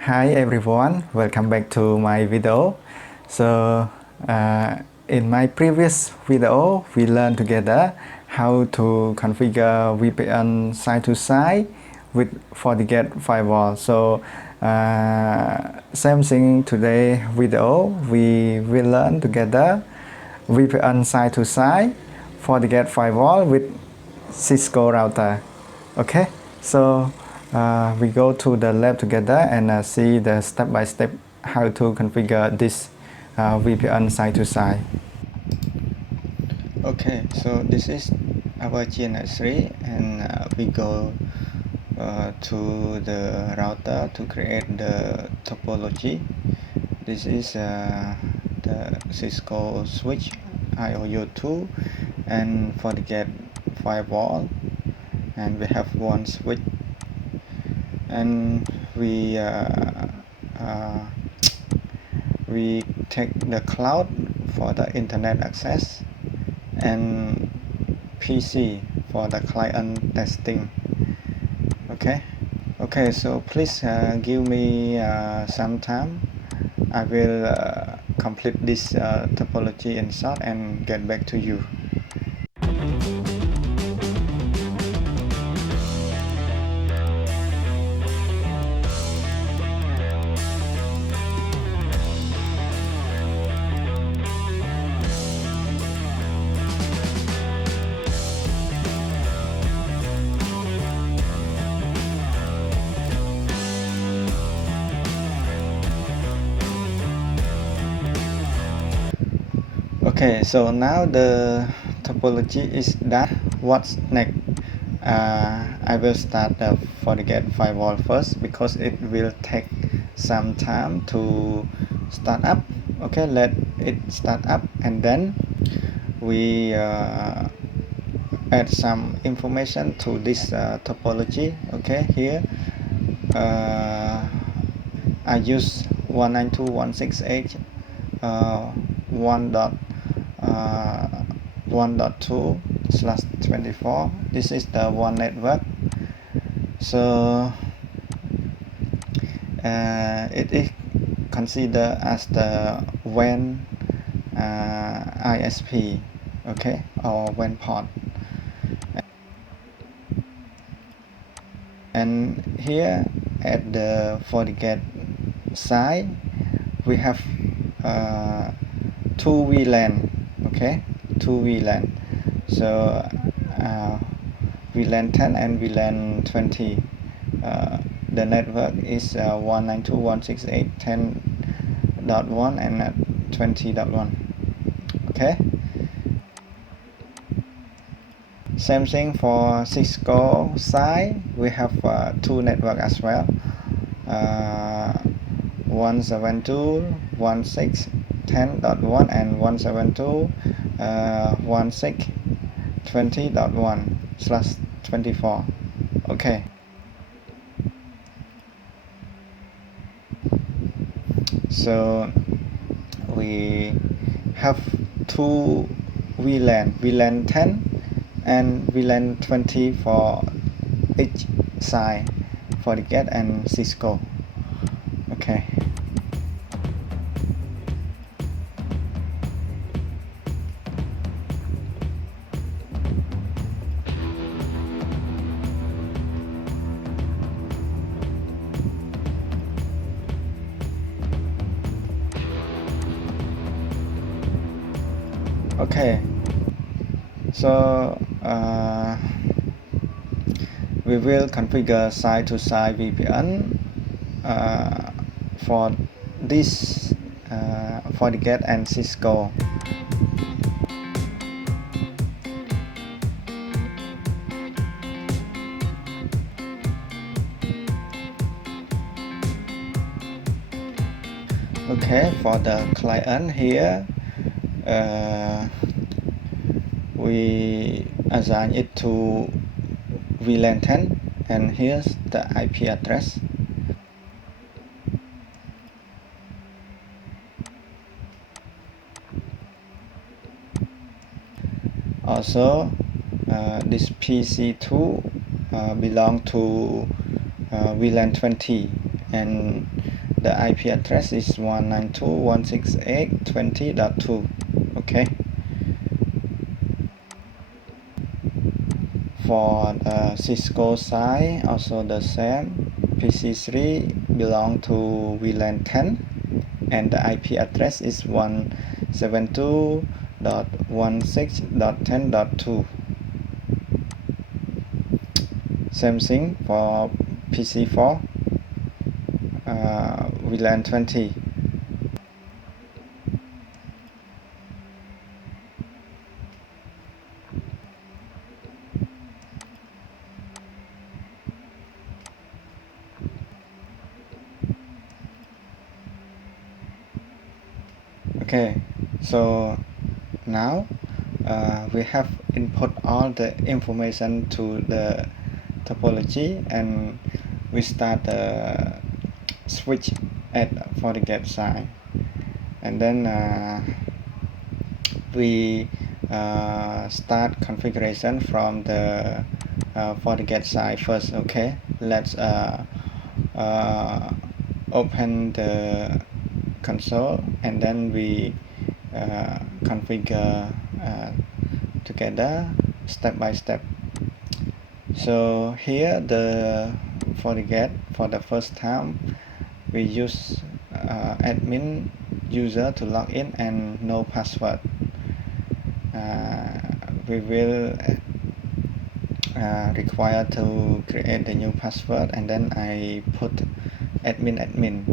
Hi everyone, welcome back to my video. So in my previous video, we learned together how to configure VPN side-to-side with FortiGate Firewall. So same thing today video, we will learn together VPN side-to-side, FortiGate Firewall with Cisco router. Okay, so we go to the lab together and see the step-by-step how to configure this VPN side-to-side. Okay, so this is our GNS3 and we go to the router to create the topology. This is the Cisco switch IOU2 and FortiGate firewall, and we have one switch, and we take the cloud for the internet access and PC for the client testing. Okay, so please give me some time. I will complete this topology in short and get back to you. Okay, so now the topology is done. What's next? I will start the FortiGate firewall first because it will take some time to start up. Okay, let it start up and then we add some information to this topology. Okay, here I use 192.168.1.2/24. This is the one network. So it is considered as the WAN ISP, okay, or WAN port. And here at the FortiGate side, we have two VLAN, okay, two VLAN. So VLAN 10 and VLAN 20. The network is 192.168.10.1 and 20.1. Okay. Same thing for Cisco side. We have two network as well. 172.168.10.1 and 172.168.20.1/24. Okay. So we have two VLAN 10 and VLAN 20 for each side, FortiGate and Cisco. Okay. Okay, so we will configure side-to-side VPN for this FortiGate and Cisco. Okay, for the client here, we assign it to VLAN 10, and here's the IP address. Also, this PC2 belong to VLAN 20, and the IP address is 192.168.20.2. okay. For the Cisco side, also the same. PC3 belong to VLAN 10 and the IP address is 172.16.10.2. Same thing for PC4, VLAN 20. Okay, so now we have input all the information to the topology and we start the switch at FortiGate side, and then we start configuration from the FortiGate side first. Okay, let's open the console and then we configure together step by step. So here the FortiGate, for the first time we use admin user to log in and no password. We will require to create the new password and then I put admin.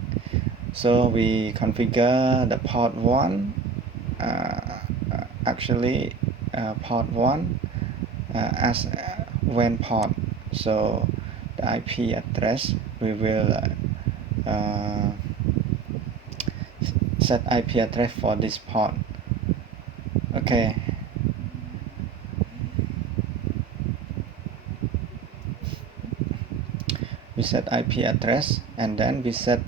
So we configure the port 1, actually port 1 as WAN port. So the IP address we will set IP address for this port. Okay, we set IP address and then we set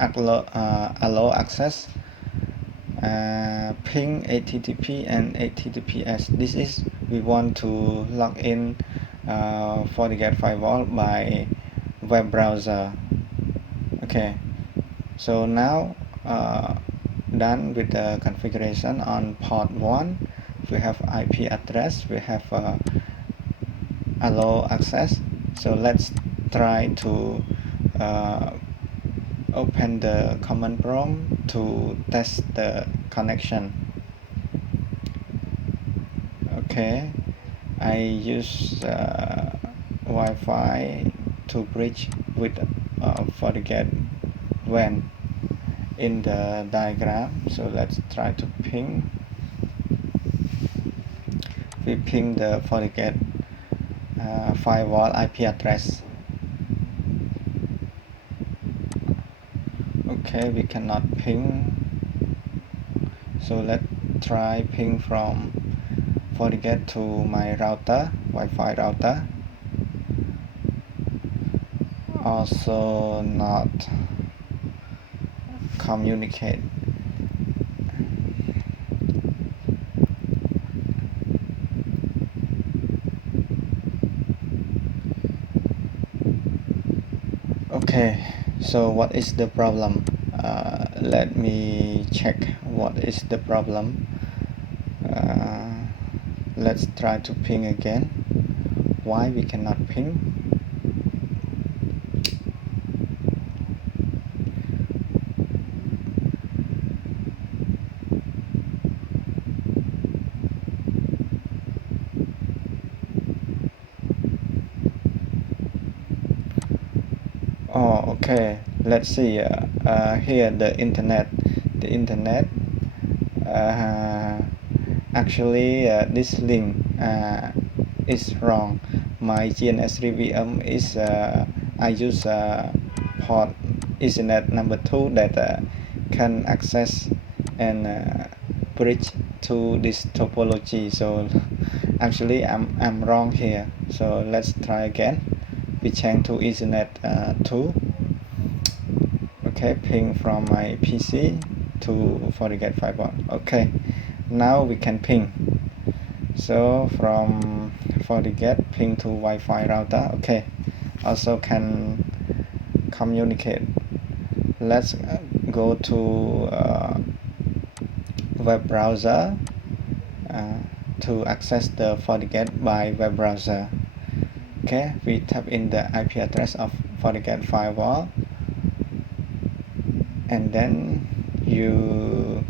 allow access, ping HTTP and HTTPS. This is we want to log in FortiGate Firewall by web browser. Okay, so now done with the configuration on port 1. We have IP address, we have allow access. So let's try to open the command prompt to test the connection. Okay, I use Wi-Fi to bridge with FortiGate WAN in the diagram. So let's try to ping. We ping the FortiGate firewall IP address. Okay, we cannot ping, so let's try ping from FortiGate to my router, Wi-Fi router. Also not communicate. Okay, so what is the problem? Let me check what is the problem. Let's try to ping again. Why we cannot ping? Oh, okay, let's see. Here the internet actually this link is wrong. My GNS3 VM is I use port Ethernet number 2 that can access and bridge to this topology. So actually I'm wrong here. So let's try again. We change to Ethernet 2. Okay, ping from my PC to FortiGate Firewall. Okay, now we can ping. So from FortiGate ping to Wi-Fi router. Okay, also can communicate let's go to web browser to access the FortiGate by web browser. Okay, we type in the IP address of Fortigate Firewall, and then you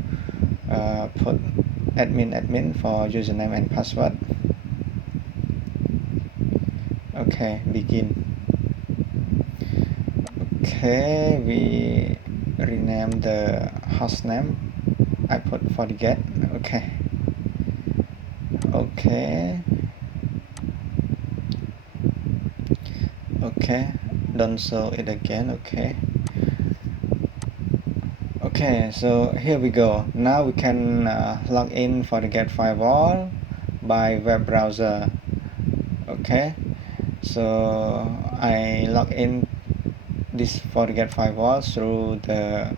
put admin for username and password. Okay, begin. Okay, we rename the host name. I put FortiGate. Okay. Okay, don't show it again. Okay, so here we go. Now we can log in FortiGate Firewall by web browser. Okay, so I log in this FortiGate Firewall through the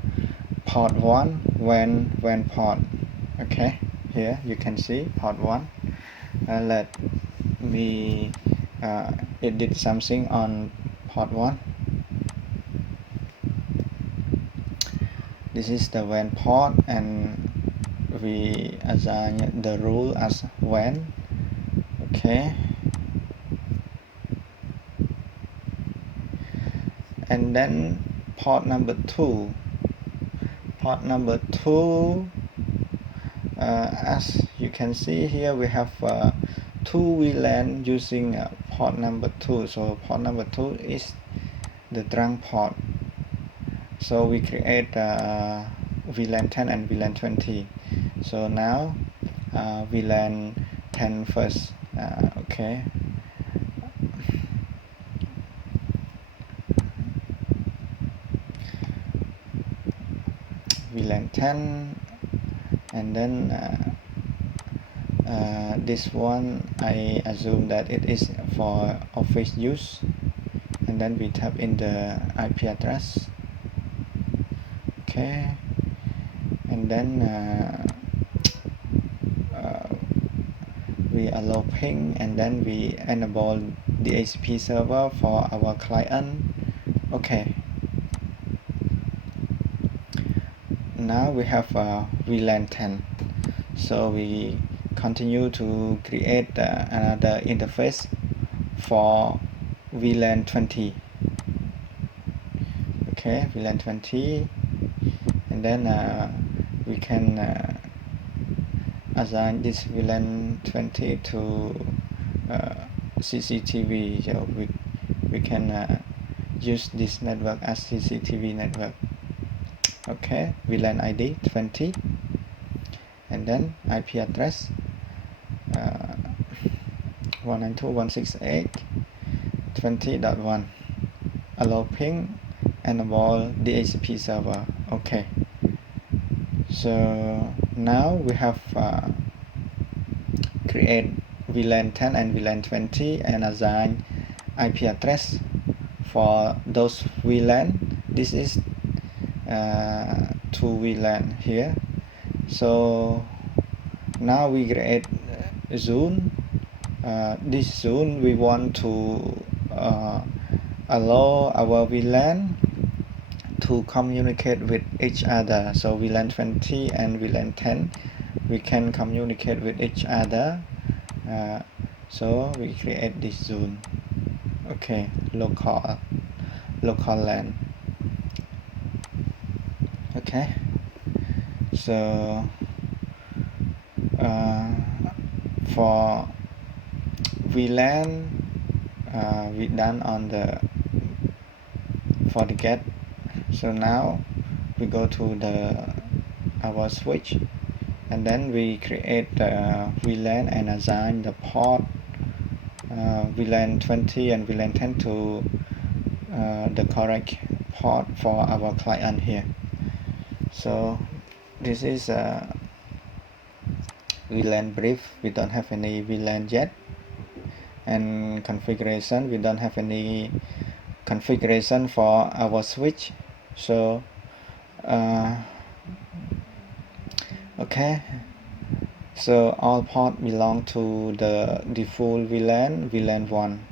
port 1 WAN port. Okay, here you can see port 1. Let me edit something on port 1. This is the WAN port, and we assign the rule as WAN. Okay, and then port number 2. As you can see here, we have 2 VLAN using port number 2. So port number 2 is the trunk port. So we create VLAN 10 and VLAN 20. So now VLAN 10 first. Okay. VLAN 10, and then this one I assume that it is for office use, and then we type in the IP address. Okay, and then we allow ping, and then we enable the DHCP server for our client. Okay, now we have VLAN 10. So we continue to create another interface for VLAN 20. Okay, VLAN 20, and then we can assign this VLAN 20 to CCTV. So we can use this network as CCTV network. Okay, VLAN ID 20, and then IP address 192.168.20.1. Allow ping, enable DHCP server. Okay, so now we have create VLAN 10 and VLAN 20 and assign IP address for those VLAN. This is 2 VLAN here. So now we create a zone. This zone we want to allow our VLAN to communicate with each other. So VLAN 20 and VLAN 10, we can communicate with each other. So we create this zone. Okay, local LAN. Okay, so for VLAN we done on the FortiGate. So now we go to our switch, and then we create the VLAN and assign the port VLAN 20 and VLAN 10 to the correct port for our client here. So this is VLAN brief. We don't have any VLAN yet, and configuration, we don't have any configuration for our switch. So okay, so all ports belong to the default VLAN 1.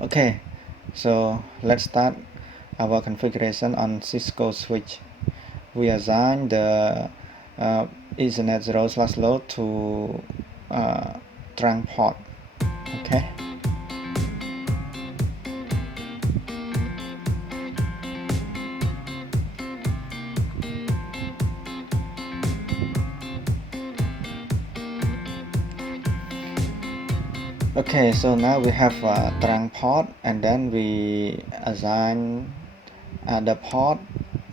Okay, so let's start our configuration on Cisco switch. We assign the Ethernet 0/load to trunk port. Okay. Okay, so now we have a trunk port, and then we assign the port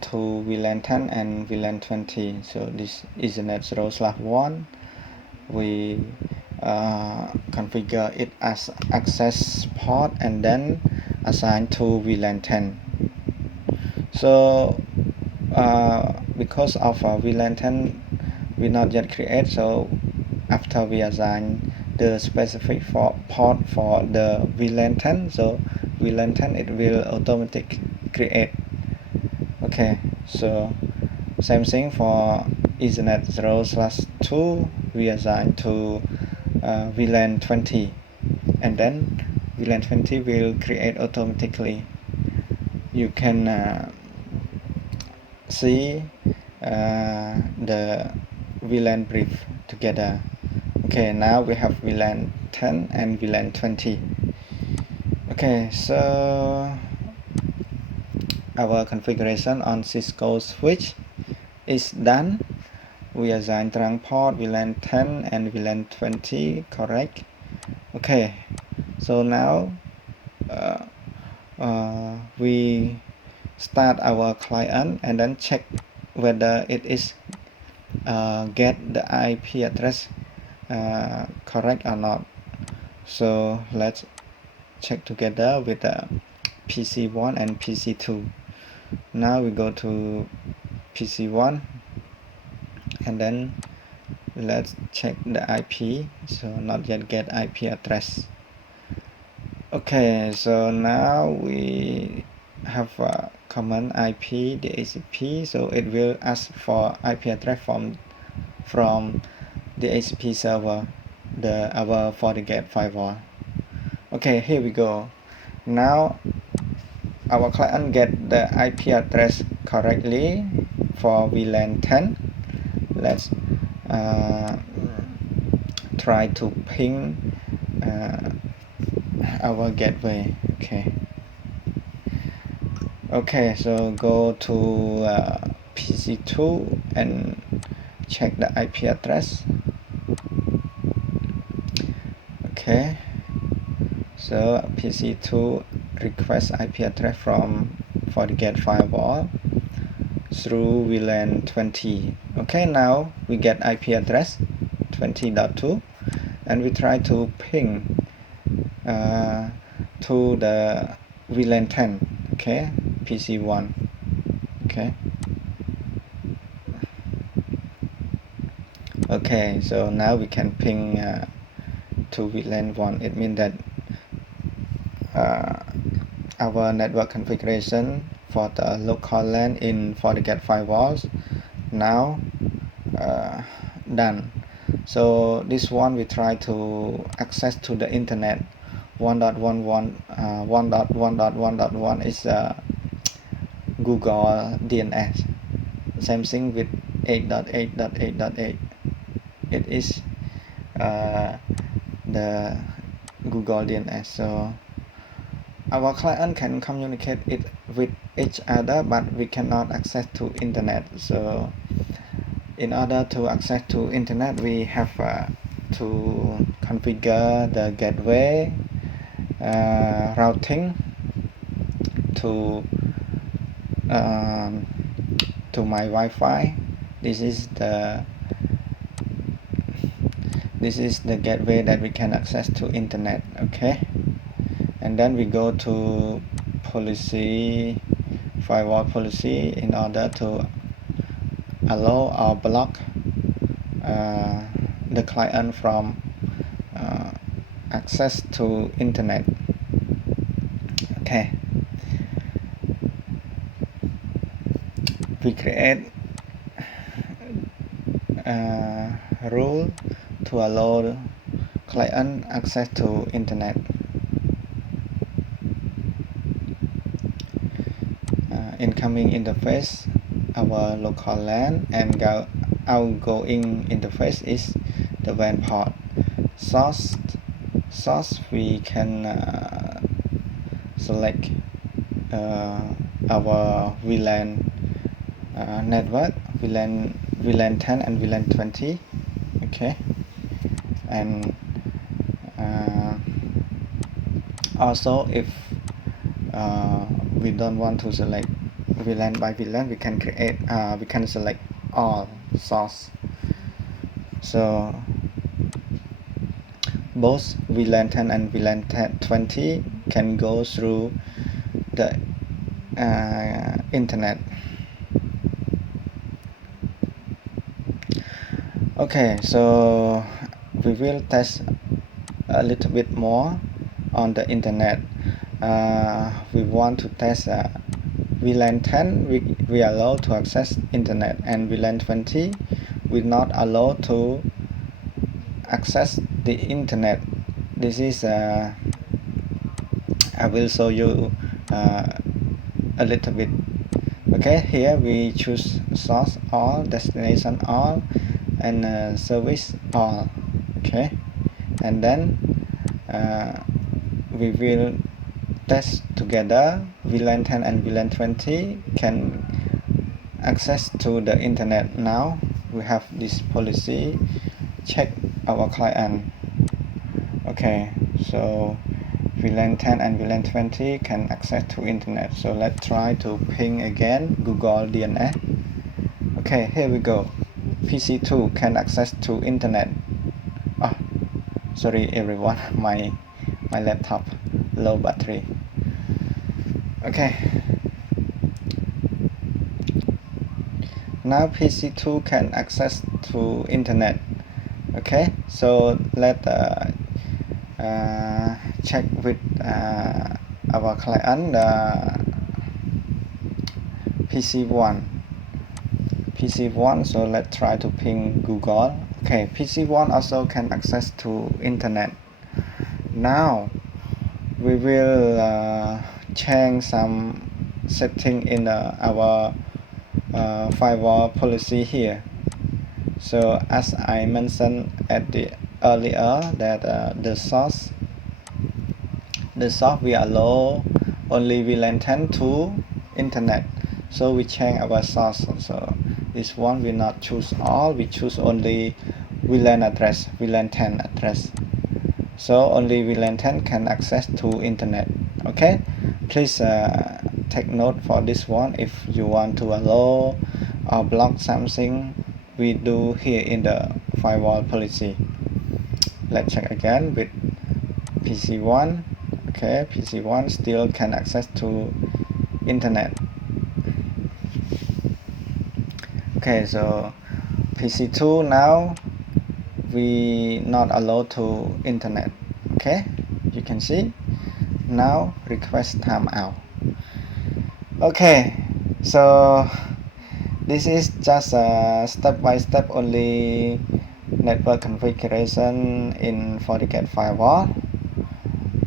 to VLAN 10 and VLAN 20. So this is Ethernet 0/1. We configure it as access port and then assign to VLAN 10. So because of VLAN 10 we not yet create, so after we assign the specific port for the VLAN 10, so VLAN 10 it will automatically create. Okay, so same thing for Ethernet 0/2, we assign to VLAN 20, and then VLAN 20 will create automatically. You can see the VLAN brief together. Okay, now we have VLAN 10 and VLAN 20. Okay, so our configuration on Cisco switch is done. We assign trunk port VLAN 10 and VLAN 20, correct? Okay, so now we start our client and then check whether it is get the IP address correct or not. So let's check together with the PC1 and PC2. Now we go to PC1 and then let's check the IP. So not yet get IP address. Okay, so now we have a common IP DHCP, so it will ask for IP address from the DHCP server, our Fortigate Firewall. Okay, here we go. Now our client get the IP address correctly for VLAN 10. Let's try to ping our gateway. Okay, so go to PC2 and check the IP address. Okay, so PC2 request IP address from FortiGate Firewall through VLAN 20. Okay, now we get IP address 20.2 and we try to ping to the VLAN 10. Okay, PC1. Okay, so now we can ping to VLAN 1. It means that our network configuration for the local LAN in FortiGate firewalls now done. So this one we try to access to the internet. 1.1.1 is Google DNS. Same thing with 8.8.8.8. It is the Google DNS. So our client can communicate it with each other, but we cannot access to internet. So in order to access to internet, we have to configure the gateway routing to my Wi-Fi. This is the gateway that we can access to internet. Okay, and then we go to policy, firewall policy, in order to allow or block the client from access to internet. Okay, we create a rule to allow the client access to internet. incoming interface our local LAN, and outgoing interface is the WAN port. Source we can select our VLAN network, VLAN 10 and VLAN 20. Okay, and also if we don't want to select VLAN by VLAN, we can create we can select all source. So both VLAN 10 and VLAN 20 can go through the internet. Okay, so we will test a little bit more on the internet. We want to test VLAN 10 we allow to access internet, and VLAN 20 we not allow to access the internet. This is I will show you a little bit. Okay, here we choose source all, destination all, and service all. Okay, and then we will test together VLAN 10 and VLAN 20 can access to the internet. Now we have this policy, check our client. Okay, so VLAN 10 and VLAN 20 can access to internet. So let's try to ping again Google DNS. Okay, here we go. PC2 can access to internet. Sorry everyone, my laptop low battery. Okay, now PC2 can access to internet. Okay, so let's check with our client PC1. So let's try to ping Google. Okay, PC1 also can access to internet. Now we will change some setting in our firewall policy here. So as I mentioned at the earlier that the source we allow only VLAN 10 to internet, so we change our source. So this one we not choose all, we choose only VLAN address, VLAN 10 address. So only VLAN 10 can access to internet. Okay, please take note for this one. If you want to allow or block something, we do here in the firewall policy. Let's check again with PC1. Okay, PC1 still can access to internet. Okay, so PC2 now we not allowed to internet. Okay, you can see now request timeout. Okay, so this is just a step-by-step only network configuration in FortiGate Firewall.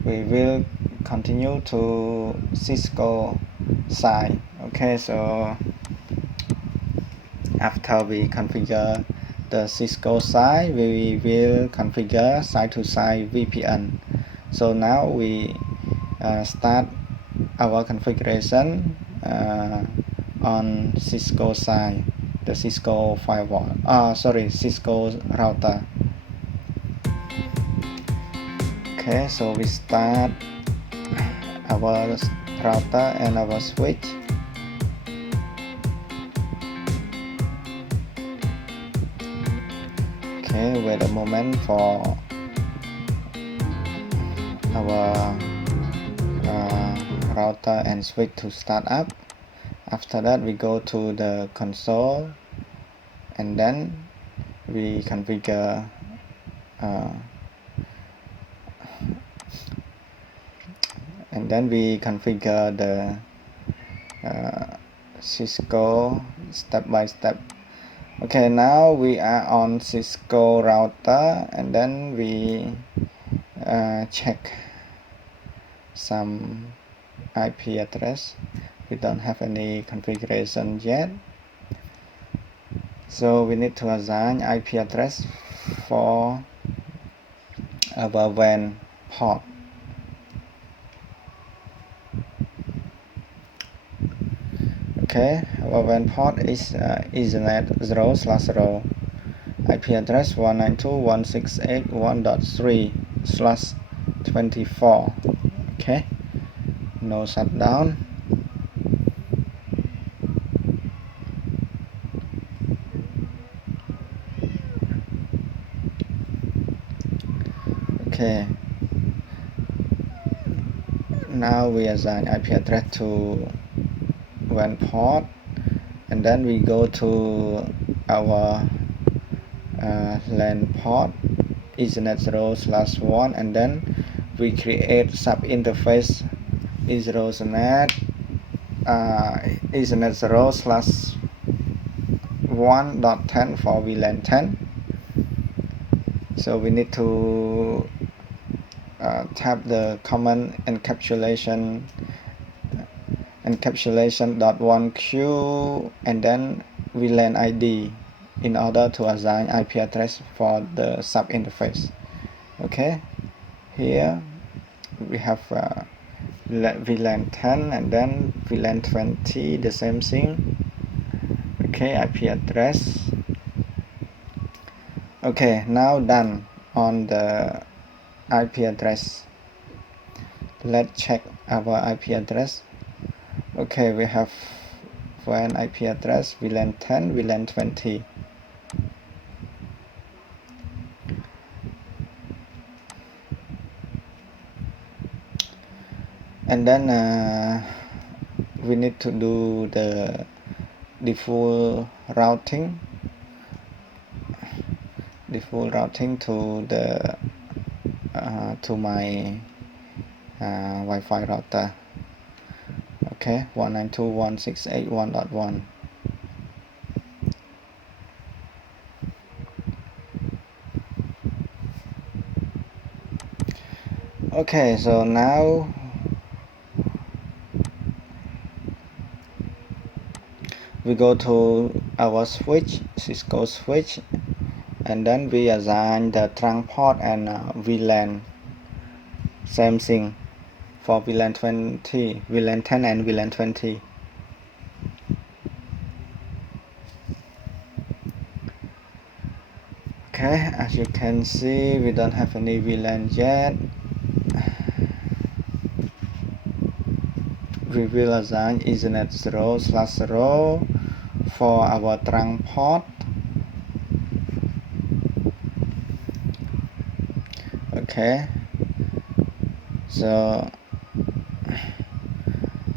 We will continue to Cisco side. Okay, so after we configure the Cisco side, we will configure side-to-side VPN. So now we start our configuration on Cisco side, the Cisco firewall. Cisco router. Okay, so we start our router and our switch. Okay, wait a moment for our router and switch to start up. After that, we go to the console and then we configure the Cisco step by step. Okay, now we are on Cisco router, and then we check some IP address. we don't have any configuration yet. So we need to assign IP address for our WAN port. Okay, our WAN port is Ethernet 0/0, IP address 192.168.1.3/24. Okay, no shutdown. Okay, now we assign IP address to WAN port, and then we go to our LAN port Ethernet 0/1, and then we create sub interface Ethernet 0/1.10 for VLAN 10. So we need to tap the command encapsulation.1q and then VLAN ID in order to assign IP address for the sub interface. Okay, here we have VLAN 10 and then VLAN 20, the same thing. Okay, IP address. Okay, now done on the IP address. Let's check our IP address. Okay, we have WAN IP address VLAN 10, VLAN 20. And then we need to do the default routing to the to my Wi-Fi router. Okay, 192.168.1.1. Okay, so now we go to our switch, Cisco switch, and then we assign the trunk port and VLAN. Same thing for VLAN 20, VLAN 10 and VLAN 20. Okay, as you can see, we don't have any VLAN yet. We will assign Ethernet 0/0 for our trunk port. Okay, so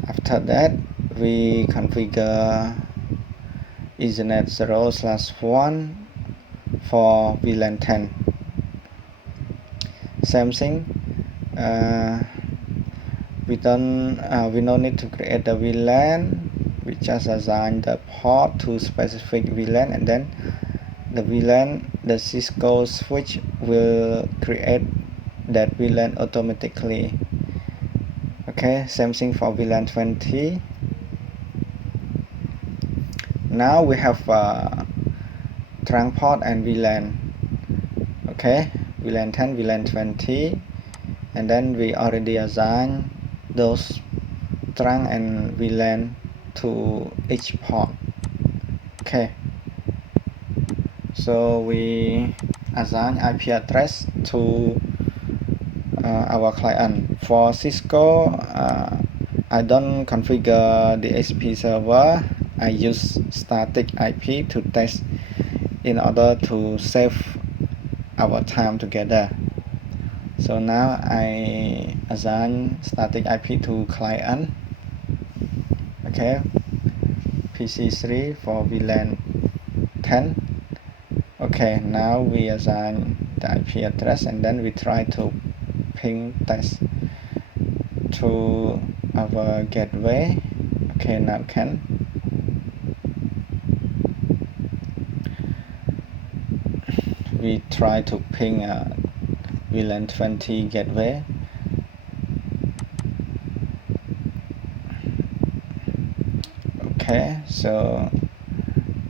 after that we configure Ethernet 0/1 for VLAN 10. Same thing. We no need to create the VLAN. We just assign the port to specific VLAN, and then the VLAN, the Cisco switch will create that VLAN automatically. Okay, same thing for VLAN 20. Now we have trunk port and VLAN. Okay, VLAN 10, VLAN 20, and then we already assign those trunk and VLAN to each port. Okay, so we assign IP address to our client. For Cisco, I don't configure the DHCP server. I use static IP to test in order to save our time together. So now I assign static IP to client. Okay, PC3 for VLAN 10. Okay, now we assign the IP address, and then we try to ping test to our gateway. Okay, now can. We try to ping VLAN 20 gateway. Okay, so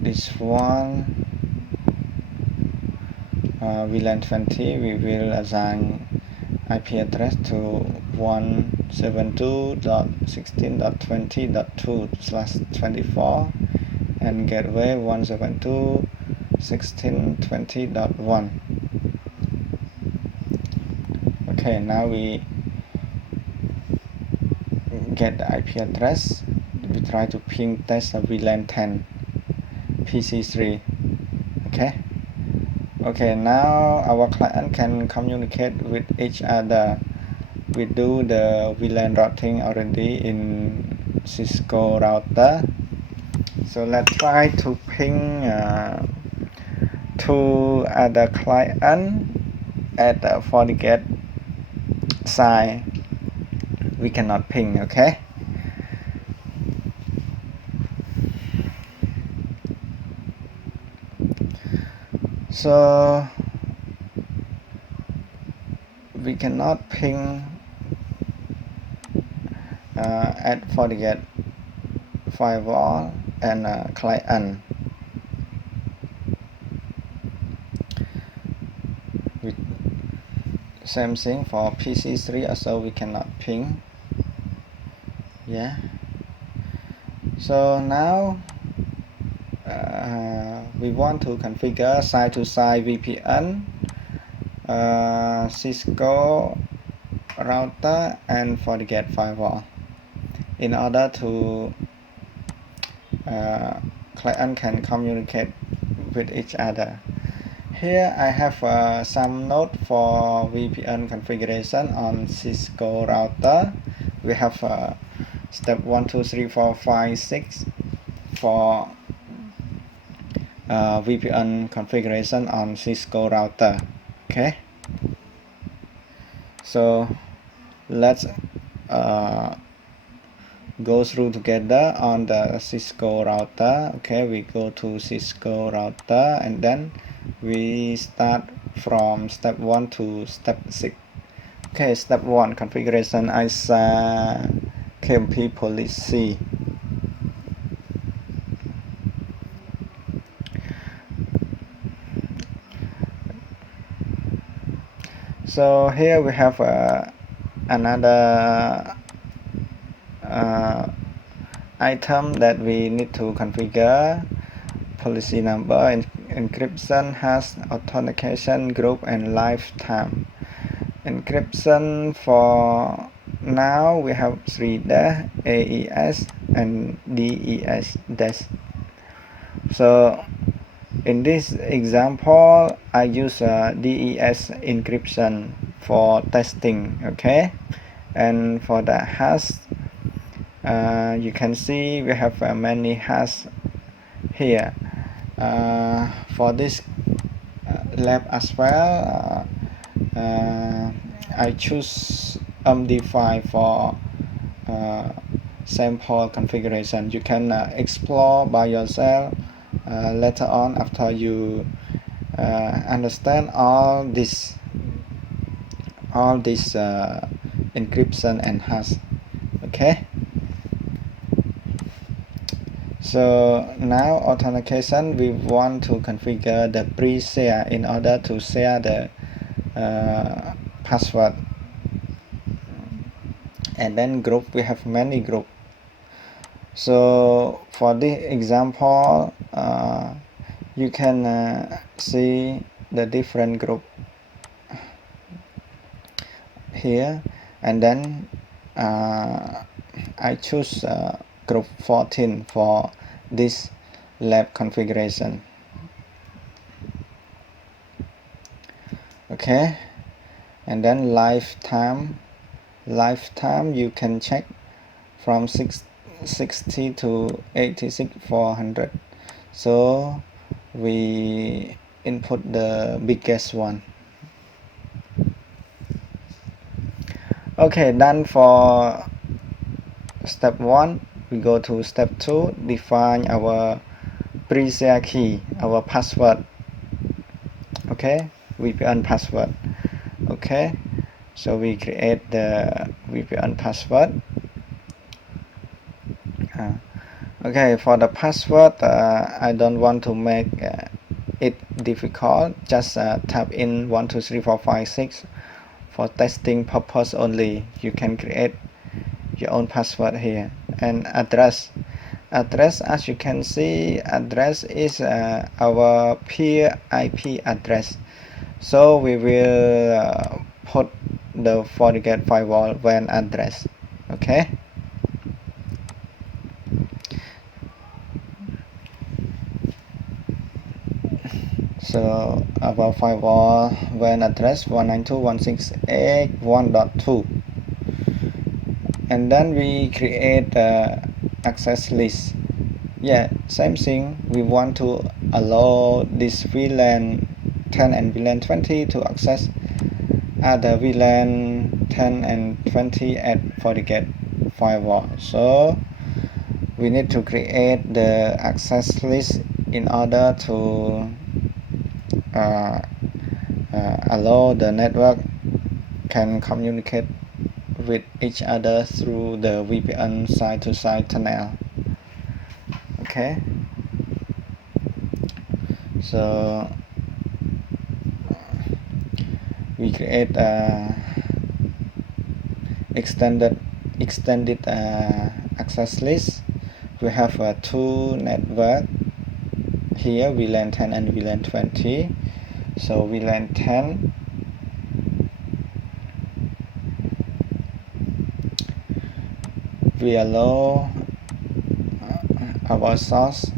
this one VLAN 20, we will assign IP address to 172.16.20.2/24 and gateway 172.16.20.1. Okay, now we get the IP address. We try to ping test of VLAN 10 PC3. Okay, now our client can communicate with each other. We do the VLAN routing already in Cisco router. So let's try to ping to other client at the FortiGate side. We cannot ping, okay? So we cannot ping at FortiGate Firewall and client. Same thing for PC3 also we cannot ping. Yeah. So now we want to configure side-to-side VPN, Cisco router and FortiGate Firewall in order to client can communicate with each other. Here I have some note for VPN configuration on Cisco router. We have step 1, 2, 3, 4, 5, 6 for VPN configuration on Cisco router. Okay, so let's go through together on the Cisco router. Okay, we go to Cisco router and then we start from step 1 to step 6. Okay, step 1 configuration ISA KMP policy. So here we have another item that we need to configure: policy number, encryption, hash, authentication, group, and lifetime. Encryption for now we have 3 dash, AES, and DES dash. So in this example, I use DES encryption for testing. Okay, and for the hash, you can see we have many hash here. For this lab as well, I choose MD5 for sample configuration. You can explore by yourself later on after you understand all this encryption and hash. Okay, so now authentication, we want to configure the pre-share in order to share the password. And then group, we have many group. So for this example, you can see the different group here, and then I choose group 14 for this lab configuration. Okay, and then lifetime, you can check from 60 to 86,400. So we input the biggest one. Okay, done for step 1. We go to step 2, define our pre-share key, our password. Okay, VPN password. Okay, so we create the VPN password. Okay, for the password, I don't want to make it difficult. Just type in 1 2 3 4 5 6 for testing purpose only. You can create your own password here. And address, as you can see, address is our peer IP address. So we will put the FortiGate Firewall WAN address. Okay. So our firewall WAN address 192.168.1.2, and then we create access list. Yeah, same thing. We want to allow this VLAN 10 and VLAN 20 to access other VLAN 10 and 20 at FortiGate Firewall. So we need to create the access list in order to allow the network can communicate with each other through the VPN side-to-side tunnel. Okay, so we create extended access list. We have two network here, VLAN 10 and VLAN 20. So VLAN 10 we allow our source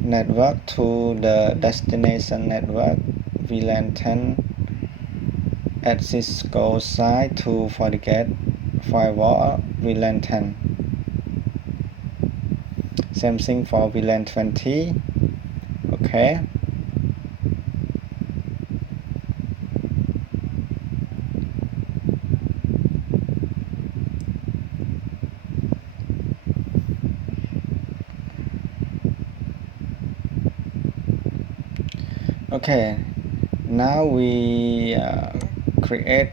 network to the destination network VLAN 10 at Cisco side to FortiGate Firewall VLAN 10. Same thing for VLAN 20. Okay. Okay, now we create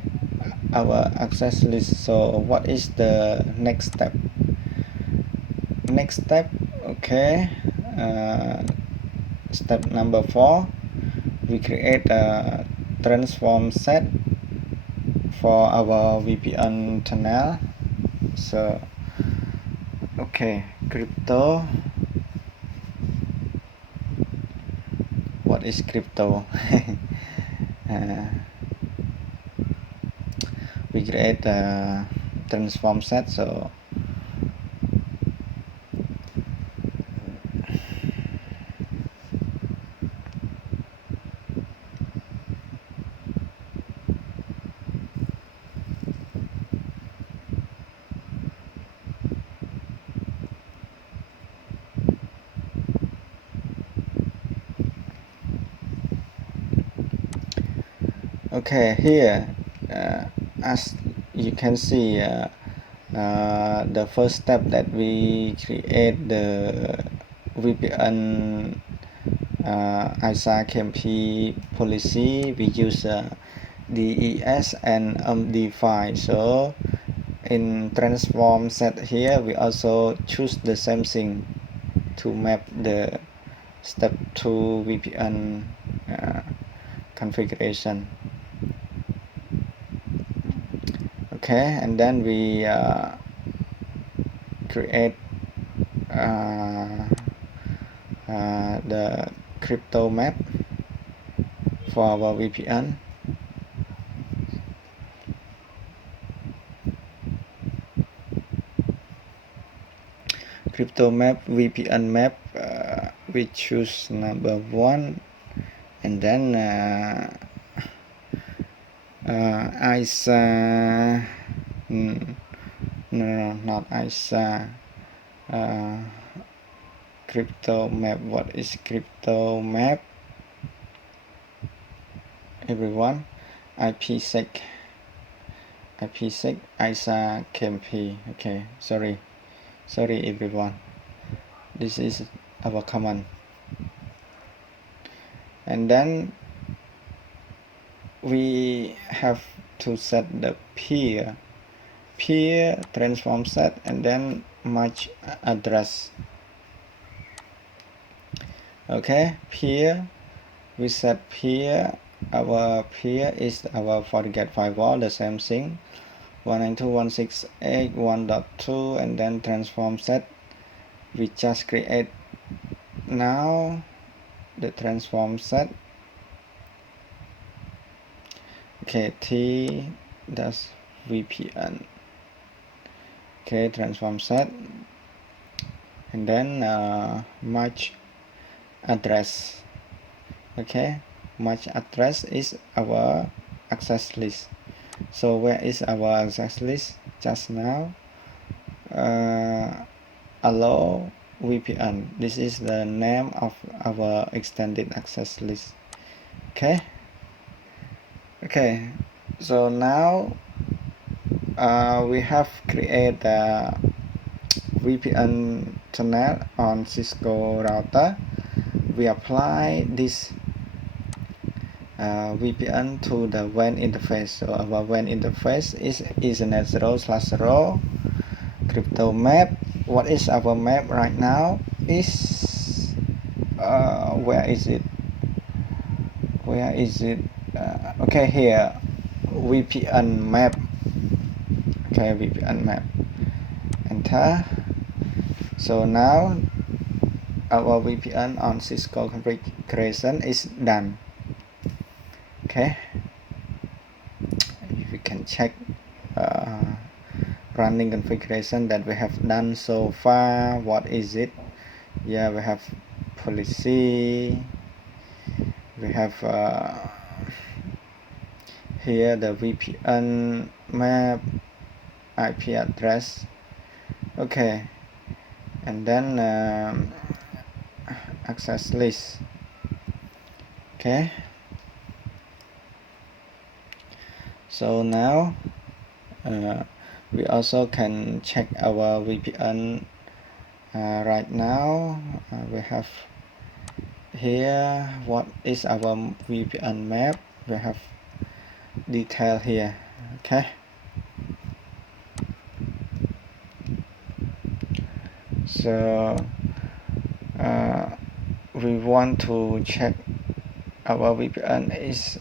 our access list. So what is the next step? Okay, step number 4, we create a transform set for our VPN tunnel. So okay, crypto. What is crypto? We create a transform set. So okay, here as you can see, the first step that we create the VPN ISA KMP policy, we use DES and MD5. So in transform set here, we also choose the same thing to map the step 2 VPN configuration. Okay, and then we create the crypto map for our VPN. Crypto map, VPN map, we choose number 1, and then ISA, no, not ISA, crypto map. What is crypto map, everyone? IPsec ISA KMP. Okay, sorry everyone, this is our command. And then we have to set the peer transform set, and then MAC address. Okay, peer, we set peer, our peer is our FortiGate firewall, the same thing, 192.168.1.2, and then transform set. We just create now the transform set. Okay, T dash VPN. Okay, transform set, and then MAC address. Okay, MAC address is our access list. So where is our access list? Just now, allow VPN. This is the name of our extended access list. Okay. So now we have created a VPN tunnel on Cisco router. We apply this VPN to the WAN interface. So our WAN interface is Ethernet 0/0 crypto map. What is our map right now? Is where is it? Okay, here, VPN map. Okay, VPN map. Enter. So now our VPN on Cisco configuration is done. Okay, we can check running configuration that we have done so far. What is it? Yeah, we have policy, we have here the VPN map, IP address. Okay, and then access list. Okay, so now we also can check our VPN. Right now we have here what is our VPN map. We have detail here. Okay, so we want to check our VPN is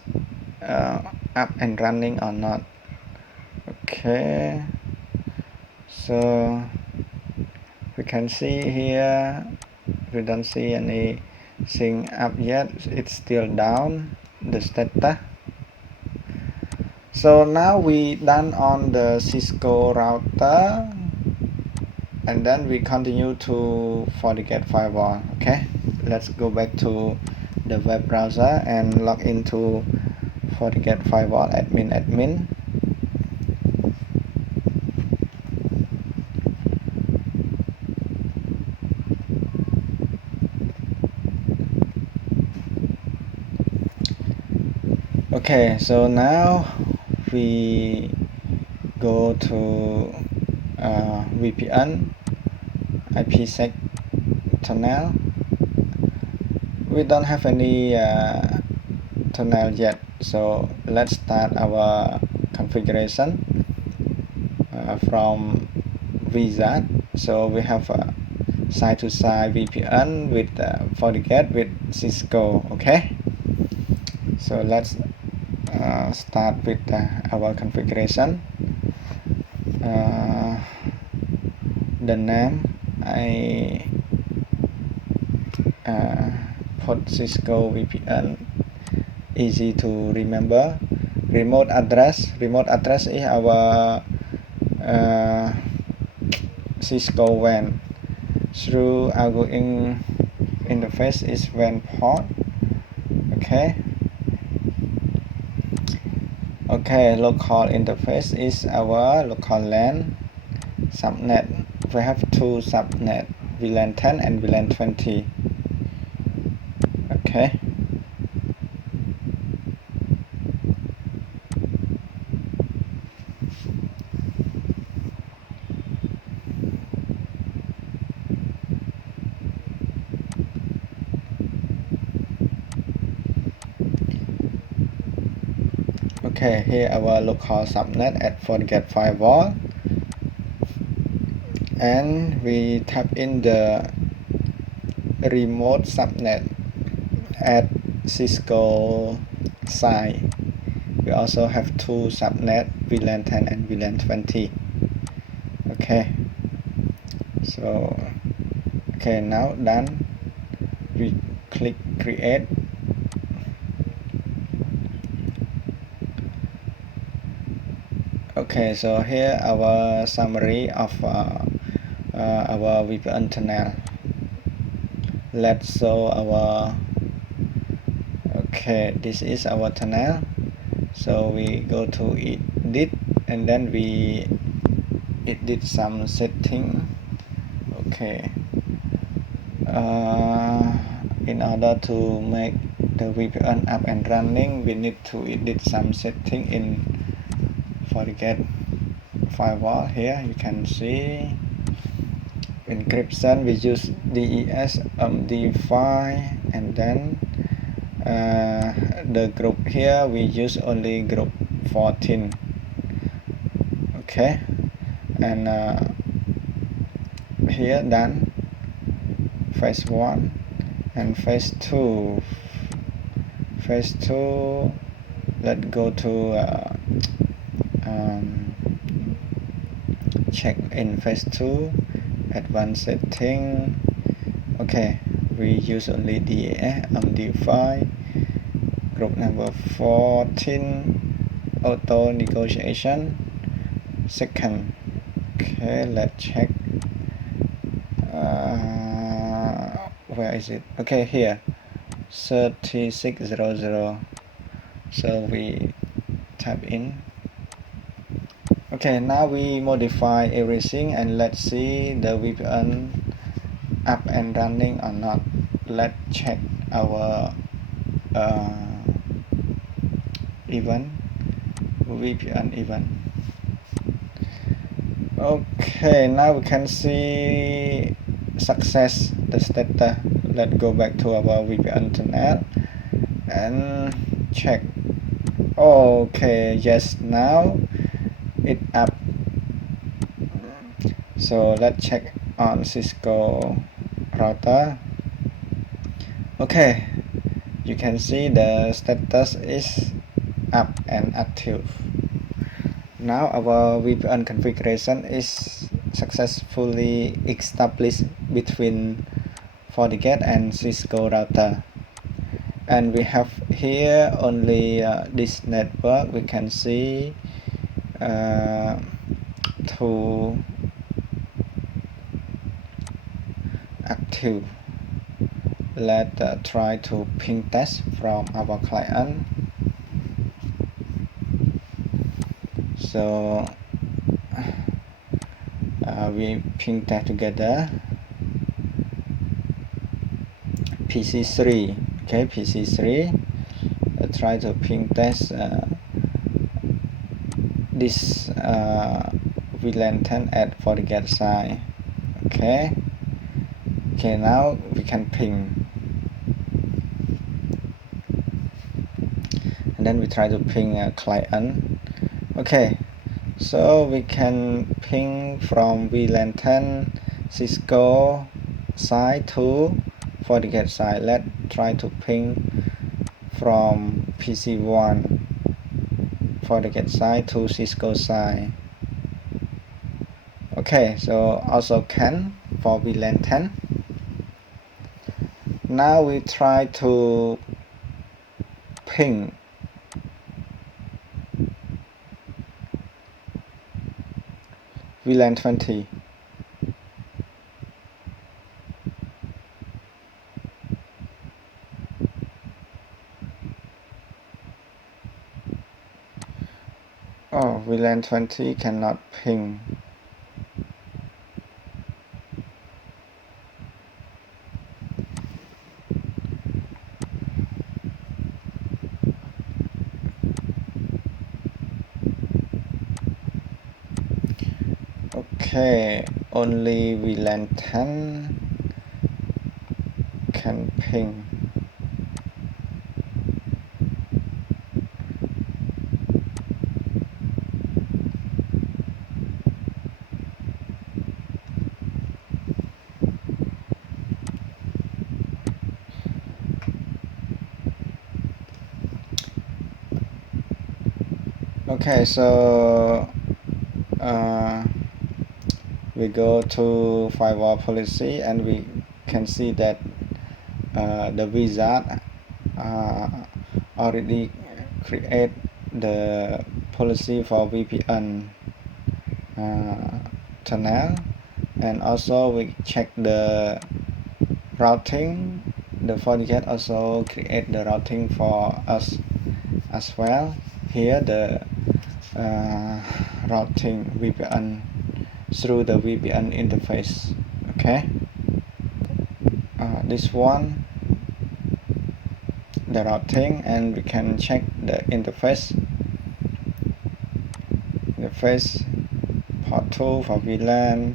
up and running or not. Okay, so we can see here we don't see anything up yet. It's still down, the status. So now we done on the Cisco router, and then we continue to FortiGate Firewall. Okay, let's go back to the web browser and log into FortiGate Firewall admin. Okay, so now we go to VPN IPsec tunnel. We don't have any tunnel yet, so let's start our configuration from wizard. So we have a side-to-side VPN with FortiGate with Cisco. Okay, so let's start with our configuration. The name I put Cisco VPN, easy to remember. Remote address is our Cisco WAN. Through outgoing interface is WAN port. Okay, local interface is our local LAN. Subnet, we have two subnet, VLAN 10 and VLAN 20. Okay, here our local subnet at FortiGate Firewall, and we tap in the remote subnet at Cisco side. We also have two subnet, VLAN 10 and VLAN 20. Okay, so okay, now done. We click create. Okay, so here our summary of our VPN tunnel. Let's show our, okay, this is our tunnel. So we go to edit and then we edit some setting. Okay, in order to make the VPN up and running, we need to edit some setting in Fortigate Firewall. Here you can see encryption, we use DES MD5, and then the group here we use only group 14. Okay, and here done phase 1 and phase 2. Phase 2, let's go to check in phase 2 advanced setting. Okay, we use only DES MD5, group number 14, auto negotiation second. Okay, let's check. Where is it? Okay, here 3600. So we type in. Okay, now we modify everything and let's see the VPN up and running or not. Let's check our event, VPN event. Okay, now we can see success, the status. Let's go back to our VPN tunnel and check. Okay, yes, now it up. So let's check on Cisco router. Okay, you can see the status is up and active. Now our VPN configuration is successfully established between FortiGate and Cisco router, and we have here only this network. We can see two active. Let's try to ping test from our client. So we ping test together. PC3. Okay, PC3. Let's try to ping test this VLAN 10 at FortiGate side. Okay. Okay, now we can ping. And then we try to ping a client. Okay, so we can ping from VLAN 10 Cisco side to FortiGate side. Let's try to ping from PC1 FortiGate side to Cisco side. Okay, so also can for VLAN 10. Now we try to ping VLAN 20. Oh, VLAN 20 cannot ping. Okay, only VLAN 10 can ping. Okay, so we go to firewall policy and we can see that the wizard already create the policy for VPN tunnel, and also we check the routing. The FortiGate also create the routing for us as well. Here the routing VPN through the VPN interface. Okay, this one the routing, and we can check the interface port 2 for VLAN,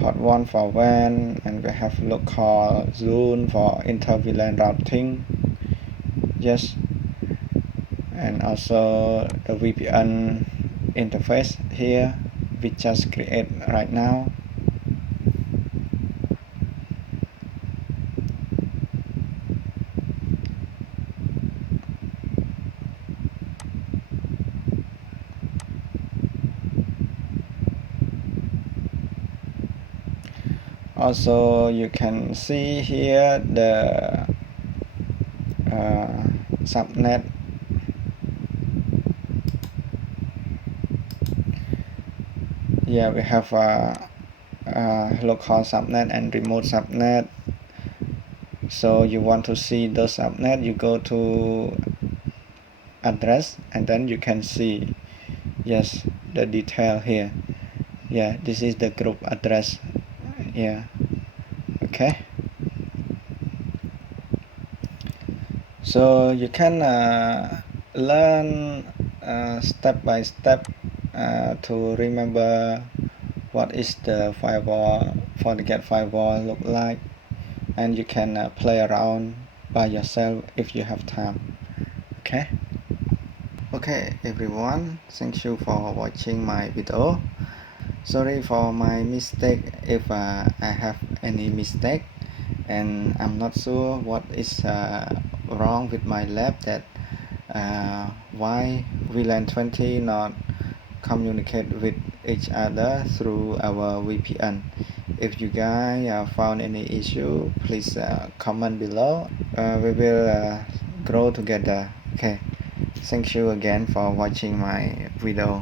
port 1 for WAN, and we have local zone for inter-VLAN routing. Yes, and also the VPN interface here we just create right now. Also you can see here the subnet. Yeah, we have local subnet and remote subnet. So you want to see the subnet, you go to address and then you can see, yes, the detail here. Yeah, this is the group address. Yeah, okay. So you can learn step by step to remember what is the firewall, FortiGate firewall look like, and you can play around by yourself if you have time. Okay everyone, thank you for watching my video. Sorry for my mistake if I have any mistake, and I'm not sure what is wrong with my lab, that why VLAN 20 not communicate with each other through our VPN. If you guys found any issue, please comment below. We will grow together. Okay, thank you again for watching my video.